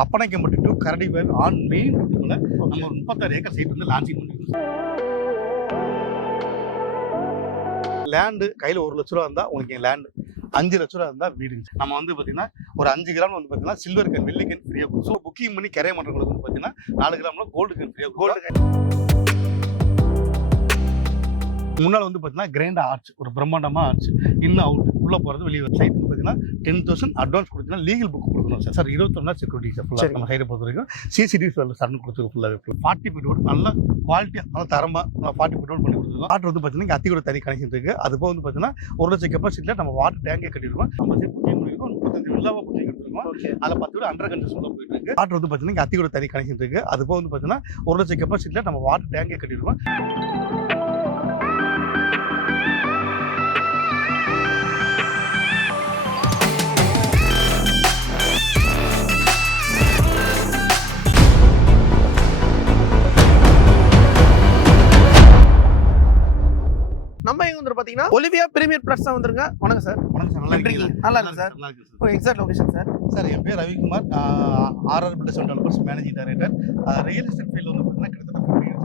அப்பனைக்கம்பட்டி to கரடிவேல் on main ரோட்டுக்குள்ள நம்ம ஒரு 36 acre side வந்து லான்ச்சிங் பண்ணிருக்கோம். லேண்டு கையில் 1 லட்ச ரூபா இருந்தால் உங்களுக்கு லேண்டு, 5 லட்ச ரூபா இருந்தால் வீடுங்க. நம்ம வந்து பார்த்தீங்கன்னா ஒரு 5 கிராம் வந்து பார்த்தீங்கன்னா சில்வர் கேன், வெள்ளி கேன் ஃப்ரீயாக கொடுக்கும். ஸோ புக்கிங் பண்ணி கரையை பண்ணுறவங்களுக்கு வந்து பார்த்தீங்கன்னா 4 கிராம்ல கோல்டு கேன் ஃப்ரீயாக. கோல்டு கேன் முன்னால் வந்து பார்த்தீங்கன்னா கிராண்ட் ஆர்ச், ஒரு பிரம்மாண்டமாக ஆர்ச், இன்னும் அவுட் உள்ளே போகிறது வெளியே சைட் வந்து பார்த்தீங்கன்னா 10,000 அட்வான்ஸ் கொடுத்தீங்கன்னா லீகல் புக் கொடுக்கணும் சார். சார் 21 நாள் செக்யூரிட்டி சார் ஃபுல்லாக நம்ம சைடை பொறுத்த வரைக்கும். சிசிடிவி சடன் கொடுத்துருக்கு ஃபுல்லாகவே 40 ஃபீட் ரோடு நல்ல குவாலிட்டியாக நல்ல தரமாக 40 ஃபீட் ரோடு பண்ணி கொடுத்துருக்கோம். வாட்டர் வந்து பார்த்தீங்கன்னா அத்தியோட தனி கனெக்ஷன் இருக்குது. அது போக வந்து பார்த்தீங்கன்னா 1 லட்சம் கெப்பாசிட்டியில் நம்ம வாட்டர் டேங்கே கட்டிடுவோம். நம்ம சைட் புக்கிங் பண்ணியிருக்கோம். 35 வில்லாவாக புக்கிங் எடுத்துருக்கோம். அதில் 10 வீடு அண்டர் கன்ஸ்ட்ரக்ஷன் போயிட்டு இருக்கு. வாட்டர் வந்து பார்த்தீங்கன்னா அத்தியோட தனி கனெக்ஷன் இருக்குது. அது போக வந்து பார்த்தீங்கன்னா 1 லட்சம் கெப்பாசிட்டியில் நம்ம வாட்டர் டேங்கே கட்டிடுவோம். நம்ம எங்க வந்து பாத்தீங்கன்னா ஒலிவியா பிரீமியர் பிளஸ் தான் வந்துருங்க. வணக்கம் சார். வணக்கம் சார். நல்லா இருக்கீங்க? நல்லா இருக்கு sir. Oh exact location sir. Sir என் பேர் Ravikumar, RR builders and developers managing director. Real estate field வந்து பார்த்தீங்கன்னா கிட்டத்தட்ட 50 years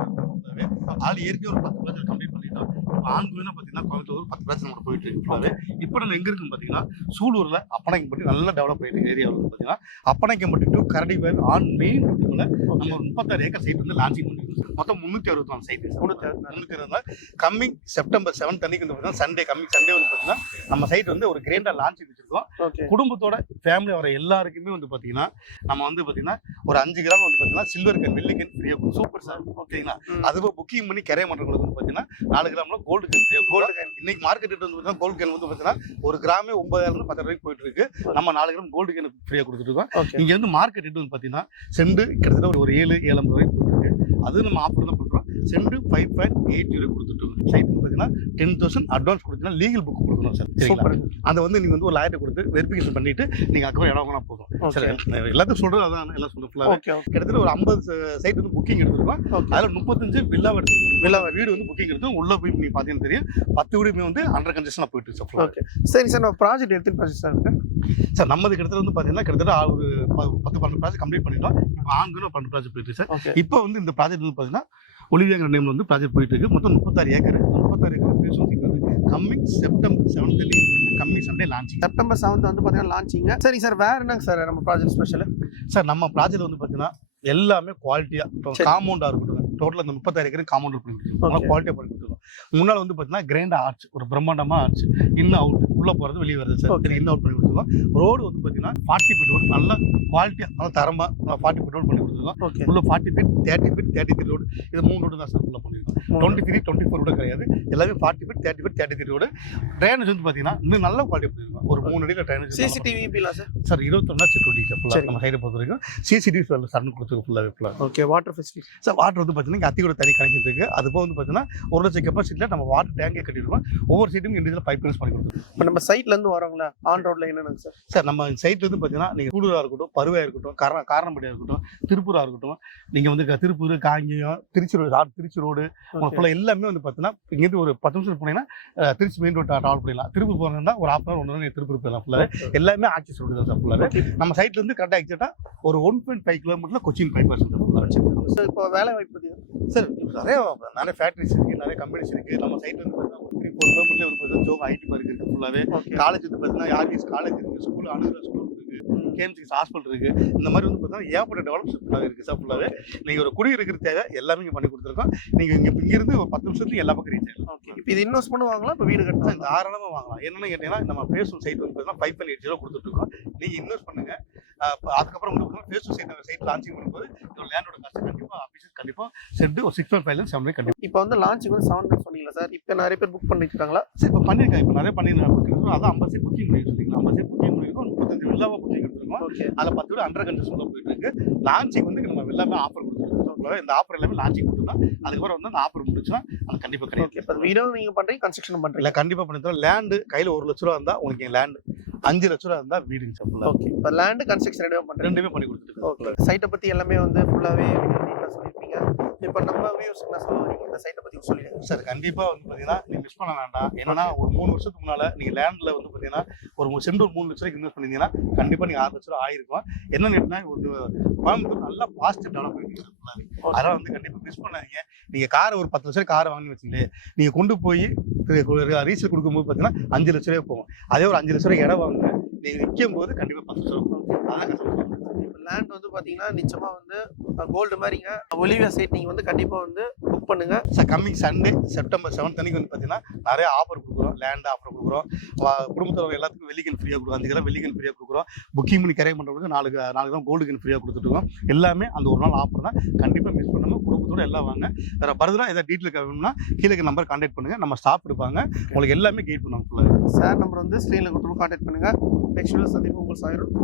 ஆள் ஏற்கனவே ஒரு 10 ப்ராஜெக்ட் கம்ப்ளீட் பண்ணிட்டோம். இப்போ ஆன்கோயினாக பார்த்தீங்கன்னா கோயம்புத்தூர் 10 ப்ராஜெக்ட் நம்ம போயிட்டு இருக்கு ஃபுல்லாகவே. இப்போ நம்ம எங்கே இருக்குன்னு பார்த்தீங்கன்னா சூலூரில் அப்பனைக்கம்பட்டி நல்லா டெவலப் ஆகிட்டு ஏரியா வந்து பார்த்தீங்கன்னா அப்பனைக்கம்பட்டி டு கரடிவேல் ஆன் மெயின் ரோட்டுக்குள்ள நம்ம ஒரு 36 ஏக்கர் சைட் வந்து லான்ச்சிங் பண்ணிருக்கோம். மொத்தம் 364 சைட். 364 கம்மிங் செப்டம்பர் 7 அன்னைக்கு வந்து பார்த்தீங்கன்னா சண்டே வந்து பார்த்தீங்கன்னா நம்ம சைட் வந்து ஒரு கிராண்டாக லான்ச்சிங் வச்சிருக்கோம். குடும்பத்தோட ஃபேமிலி வர எல்லாருக்குமே வந்து பார்த்தீங்கன்னா நம்ம வந்து பார்த்தீங்கன்னா ஒரு 5 கிராம் வந்து பார்த்தீங்கன்னா சில்வர் கேன், வெள்ளி கேன் ஃப்ரீயாக. Super sir. ஓகேங்களா? அதுவும் புக்கிங் பண்ணி கரையை பண்ணுறவங்களுக்கு வந்து பார்த்தீங்கன்னா 4 கிராம்ல கோல்டு கேன் ஃப்ரீயாக. கோல்டு கேன் இன்னைக்கு மார்க்கெட் ரேட் வந்து பார்த்தீங்கன்னா கோல்டு கேன் வந்து பார்த்தீங்கன்னா ஒரு கிராமே 9,000 10 ரூபாய்க்கு போயிட்டு இருக்கு. நம்ம 4 கிராம் கோல்டு கேன் ஃப்ரீயாக கொடுத்துட்டு இருக்கோம். இங்க வந்து மார்க்கெட் ரேட் வந்து பார்த்தீங்கன்னா செண்டு கிட்டத்தட்ட ஒரு 7,50 ரூபாய்க்கு போயிட்டு இருக்கு. அது நம்ம ஆஃபர் தான் பண்ணுறோம். செண்டு 5.80 கொடுத்துட்டு இருக்கோம். சைட் வந்து பார்த்தீங்கன்னா 10,000 அட்வான்ஸ் கொடுத்தீங்கன்னா லீகல் புக் கொடுக்கணும் சார். சூப்பர். அதை வந்து நீங்க வந்து ஒரு லாயர்ட்ட கொடுத்து வெரிஃபிகேஷன் பண்ணிட்டு நீங்க அதுக்கப்புறம் இடம் வாங்கினா போதும். எல்லாத்தையும் சொல்றது அதான் எல்லாம் சொல்ல ஃபுல்லாக கிட்டத்தட்ட ஒரு 50 சைட் வந்து புக்கிங் எடுத்துருக்கோம். அதில் 35 வில்லா எடுத்துருக்கோம். வில்லா வீடு வந்து புக்கிங் எடுத்து உள்ள போய் நீங்க பார்த்தீங்கன்னா தெரியும் 10 வீடுமே வந்து அண்டர் கன்ஸ்ட்ரக்ஷன் போயிட்டு இருக்கு. ஓகே சரி சார். நம்ம ப்ராஜெக்ட் எடுத்து ப்ராஜெக்ட் சார் நம்மது கிட்டத்தட்ட வந்து பார்த்தீங்கன்னா கிட்டத்தட்ட ஒரு 10-12 ப்ராஜெக்ட் கம்ப்ளீட் பண்ணிட்டோம். இப்போ ஆன்கோயினா 12 ப்ராஜெக்ட் போயிட்டு இருக்கு சார். இப்போ வந்து இந்த ப்ராஜெக்ட் வந்து பார்த்தீங்கன்னா ஒலிவியாங்கிற நேம்ல வந்து ப்ராஜெக்ட் போயிட்டு இருக்கு. மொத்தம் 36 ஏக்கர். 36 ஏக்கர் பேஸ் வந்து coming September 7 coming Sunday launching. September 7 வந்து பார்த்தீங்கன்னா லான்ச்சிங். சரி சார். வேற என்னங்க சார் நம்ம ப்ராஜெக்ட் ஸ்பெஷல்? சார் நம்ம ப்ராஜெக்ட் வந்து பார்த்தீங்கன்னா எல்லாமே குவாலிட்டியா, இப்போ காம்பவுண்டா இருக்கட்டும், டோட்டல் இந்த 36 ஏக்கர் காம்பவுண்ட் பண்ணி கொடுத்துருக்கோம். குவாலிட்டியா பண்ணி கொடுத்துருக்கோம். முன்னால் வந்து பார்த்தீங்கன்னா கிராண்ட் ஆர்ச், ஒரு பிரம்மாண்டமா ஆர்ச், இன்னும் அவுட் உள்ள போறது வெளியே வருது சார். இன்னும் அவுட் பண்ணி கொடுத்துருக்கோம். ரோடு வந்து பார்த்தீங்கன்னா 40 ஃபீட் ரோடு நல்ல குவாலிட்டியா நல்ல தரமா 40 ஃபீட் ரோடு பண்ணி கொடுத்துருக்கோம். உள்ள 40 ஃபீட் 30 ஃபீட் 33 ரோடு, இது 3 ரோடு தான் சார் உள்ள பண்ணிருக்கோம். 23 24 ரோடு கிடையாது. எல்லாமே 40 ஃபீட் 30 ஃபீட் 33 ரோடு. ட்ரைனேஜ் வந்து பார்த்தீங்கன்னா இன்னும் நல்ல குவாலிட்டி பண்ணிருக்கோம். ஒரு 3 அடியில் ட்ரைனேஜ். CCTV sir. சார் 21 நாள் செக்யூரிட்டி சார் ஃபுல்லாக நம்ம சைடை பொறுத்த வரைக்கும். சிசிடிவி சடன் கொடுத்துருக்கு ஃபுல்லாகவே ஃபுல்லாக. Okay. Water facility sir water வந்து பார்த்தீங்கன்னா அத்தியோட தனி கனெக்ஷன் இருக்குது. அது போக வந்து பார்த்தீங்கன்னா 1 லட்சம் கெப்பாசிட்டியில் நம்ம வாட்டர் டேங்கே கட்டிடுவோம். ஒவ்வொரு சைட்டும் இண்டிவிஜுவல் பைப் யூஸ் பண்ணி கொடுத்துருக்கோம். இப்போ நம்ம சைட்லேருந்து வரவங்களா ஆன் ரோட்ல என்னென்ன சார்? சார் நம்ம சைட்ல வந்து பார்த்தீங்கன்னா நீங்கள் கூடூராக இருக்கட்டும், பருவையாக இருக்கட்டும், காரணப்படியாக இருக்கட்டும், திருப்பூராக இருக்கட்டும், நீங்கள் வந்து திருப்பூர், காங்கேயம், திருச்சி ரோடு ஃபுல்லாக எல்லாமே வந்து பார்த்தீங்கன்னா இங்கேருந்து ஒரு 10 நிமிஷம் போனீங்கன்னா திருச்சி மெயின் ரோட் ட்ராவல் பண்ணிடலாம். திருப்பூர் போகிறதா ஒரு 1/2 hour 1 hour திருப்பூர் போயிடலாம். ஃபுல்லாகவே எல்லாமே ஆக்சஸ் ரோடு தான் சார் ஃபுல்லாகவே. நம்ம சைட்ல இருந்து கரெக்டாக எக்ஸாக்டாக ஒரு 1.5 கிலோமீட்டரில் கொச்சின் பைபாஸ் சார். இப்போ வேலை வாய்ப்பு சார் நிறைய ஃபேக்ட்ரிஸ் இருக்குது, நிறைய கம்பெனிஸ் இருக்குது. நம்ம சைட் வந்து பார்த்தீங்கன்னா 3-4 கிலோமீட்டர் வந்து ஜோக் ஐடி பார்க் இருக்குது ஃபுல்லாகவே. காலேஜ் வந்து பார்த்தீங்கன்னா ஆர்விஎஸ் காலேஜ் இருக்குது, ஸ்கூல் அனுகிற ஸ்கூல் இருக்குது, கேஎம்சிஎஸ் ஹாஸ்பிட்டல் இருக்குது. இந்த மாதிரி வந்து பார்த்தீங்கன்னா ஏகப்பட்ட டெவலப்மெண்ட் ஃபுல்லாகவே இருக்குது சார் ஃபுல்லாகவே. நீங்கள் ஒரு குடி இருக்கிற தேவை எல்லாமே இங்கே பண்ணி கொடுத்துருக்கோம். நீங்கள் இங்கேருந்து ஒரு 10 நிமிஷத்துக்கு எல்லா பக்கம் ரீச் ஆகலாம். ஓகே. இப்போ இது இன்வெஸ்ட் பண்ணுவாங்களா? இப்போ வீடு கட்டணும் தாராளமாக வாங்கலாம். என்னென்னு கேட்டீங்கன்னா நம்ம ஃபேஸ் சைட் வந்து பார்த்தீங்கன்னா 5.80 கொடுத்துட்ருக்கோம். நீங்கள் இன்வெஸ்ட் பண்ணுங்க. அதுக்கப்புறம் வந்து ஃபேஸ் சைட் லான்ச்சிங் பண்ணும்போது ஒரு லேண்டோட காஸ்ட் கண்டிப்பாக ஆஃபீஸர் கண்டிப்பாக செட்டு ஒரு 6.5 7 கண்டிப்பாக. இப்போ வந்து லான்ச்சிங் வந்து 7 சொன்னீங்களா சார்? இப்போ நிறைய பேர் புக் பண்ணிட்டு இருக்காங்களா? சார் இப்போ பண்ணியிருக்காங்க. இப்போ நிறைய பண்ணியிருக்காங்க. அதான் 50 சைட் புக்கிங் பண்ணி வச்சுருக்கீங்களா? 50 சைட் புக்கிங் பண்ணியிருக்கோம். 35 வில்லாவாக புக்கிங் எடுத்துருக்கோம். அதில் 10 வீடு அண்டர் கன்ஸ்ட்ரக்ஷன் போயிட்டு இருக்கு. லான்ச்சிங் வந்து நம்ம எல்லாமே ஆஃபர் கொடுத்துருக்கோம். இந்த ஆஃபர் எல்லாமே லான்ச்சிங் கொடுத்துருந்தோம். அதுக்கப்புறம் வந்து அந்த ஆஃபர் முடிச்சுன்னா அது கண்டிப்பாக கிடையாது. இப்போ வீடும் நீங்கள் பண்ணுறீங்க, கன்ஸ்ட்ரக்ஷன் பண்ணுறீங்க? இல்லை கண்டிப்பாக பண்ணித்தரோம். லேண்டு கையில் 1 லட்ச ரூபா இருந்தால் உங்களுக்கு லேண்டு, 5 லட்ச ரூபா இருந்தால் வீடுங்க சார் ஃபுல்லாக. ஓகே. இப்போ லேண்டு கன்ஸ்ட்ரக்ஷன் ரெண்டுமே பண்ணுறேன். ரெண்டுமே பண்ணி கொடுத்துருக்கோம். ஓகே. சைட்டை பற்றி எல்லாமே வந்து ஃபுல்லாகவே வீடியோவில் சொல்லியிருப்பீங்க. இப்போ நம்ம வியூவர்ஸ்க்கு என்ன சொல்ல வரீங்க இந்த சைட்டை பற்றி சொல்லிடுங்க. சார் கண்டிப்பாக வந்து பார்த்தீங்கன்னா நீங்கள் மிஸ் பண்ண வேண்டாம். என்னன்னா ஒரு 3 வருஷத்துக்கு முன்னால் நீங்கள் லேண்டில் வந்து பார்த்தீங்கன்னா ஒரு சென்ட் ஒரு 3 லட்ச ரூபாய்க்கு இன்வெஸ்ட் பண்ணியிருந்தீங்கன்னா கண்டிப்பாக நீங்கள் 6 லட்ச ரூபா ஆயிருக்கும். என்ன ரேட்னா ஒரு கோயம்புத்தூர் நல்லா பாசிட்டிவ் டெவலப் ஆகிட்டு அதெல்லாம் வந்து கண்டிப்பாக மிஸ் பண்ணாதீங்க. நீங்கள் காரை ஒரு 10 லட்ச ரூபாய் காரை வாங்கி வச்சுங்களே, நீங்கள் கொண்டு போய் ரீசேல் கொடுக்கும்போது பார்த்தீங்கன்னா 5 லட்ச ரூபாய் போகும். அதே ஒரு 5 லட்ச ரூபாய் இடம் வாங்க, நீங்கள் விற்கும் போது கண்டிப்பாக 10 லட்ச ரூபா போகும். அதான் லேண்ட் வந்து பார்த்தீங்கன்னா நிச்சயமாக வந்து கோல்டு மாதிரிங்க. ஒலிவியா சைட் நீங்கள் வந்து கண்டிப்பாக வந்து புக் பண்ணுங்க. Sir coming Sunday September 7th அன்னைக்கு வந்து பார்த்தீங்கன்னா நிறைய ஆஃபர் கொடுக்குறோம். லேண்ட் ஆஃபர் கொடுக்குறோம். குடும்பத்தில் எல்லாத்துக்கும் வெள்ளிக்கன் ஃப்ரீயாக கொடுக்குறோம். 5 கிராம் வெள்ளிக்கன் ஃப்ரீயாக கொடுக்குறோம். புக்கிங் பண்ணி கேரி பண்ணுறவங்களுக்கு 4 கிராம் கோல்டு கன் ஃப்ரீயாக கொடுத்துட்ருக்கோம். எல்லாமே அந்த ஒரு நாள் ஆஃபர் தான். கண்டிப்பாக மிஸ் பண்ணாமல் குடும்பத்தோடு எல்லாம் வாங்க. வேறு ஃபர்தராக ஏதாவது டீட்டெயில் வேணும்னா கீழே நம்பர் கான்டாக்ட் பண்ணுங்கள். நம்ம ஸ்டாஃப் இருப்பாங்க, உங்களுக்கு எல்லாமே கைட் பண்ணுவாங்க ஃபுல்லாக. சார் நம்பர் வந்து ஸ்க்ரீனில் கொடுத்து கான்டாக்ட் பண்ணுங்கள். நெக்ஸ்ட் வீடியோ சந்திப்பு உங்கள் சாயிரும்.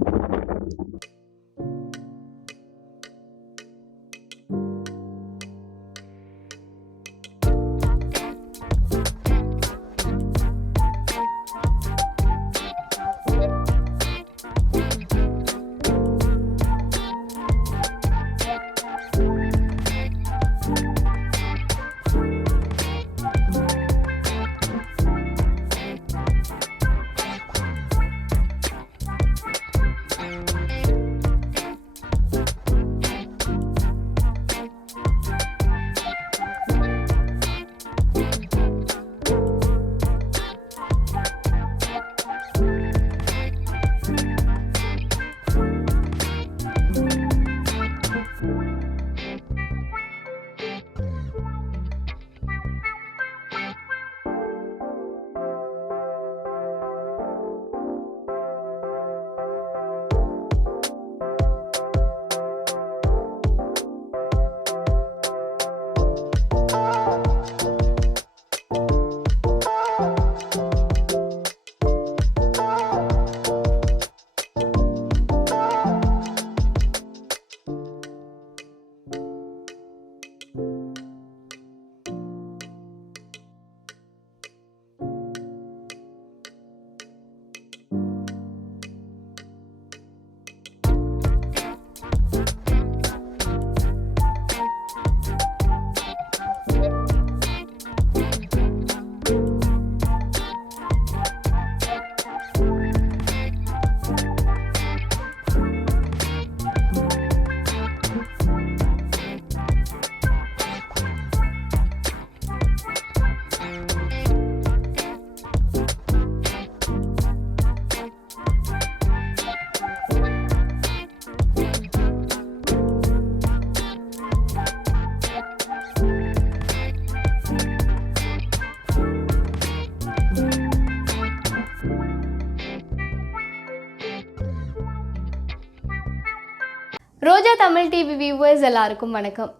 ரோஜா தமிழ் டிவி வியூவர்ஸ் எல்லாருக்கும் வணக்கம்.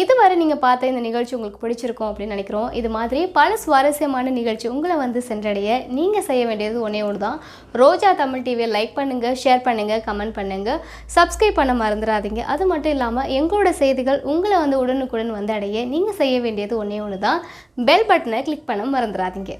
இதுவரை நீங்கள் பார்த்த இந்த நிகழ்ச்சி உங்களுக்கு பிடிச்சிருக்கும் அப்படின்னு நினைக்கிறோம். இது மாதிரி பல சுவாரஸ்யமான நிகழ்ச்சி உங்களை வந்து சென்றடைய நீங்கள் செய்ய வேண்டியது ஒன்றே ஒன்று தான். ரோஜா தமிழ் டிவியை லைக் பண்ணுங்கள், ஷேர் பண்ணுங்கள், கமெண்ட் பண்ணுங்கள், சப்ஸ்கிரைப் பண்ண மறந்துடாதீங்க. அது மட்டும் இல்லாமல் எங்களோட செய்திகள் உங்களை வந்து உடனுக்குடன் வந்து அடைய நீங்கள் செய்ய வேண்டியது ஒன்றே ஒன்று தான். பெல் பட்டனை கிளிக் பண்ண மறந்துடாதீங்க.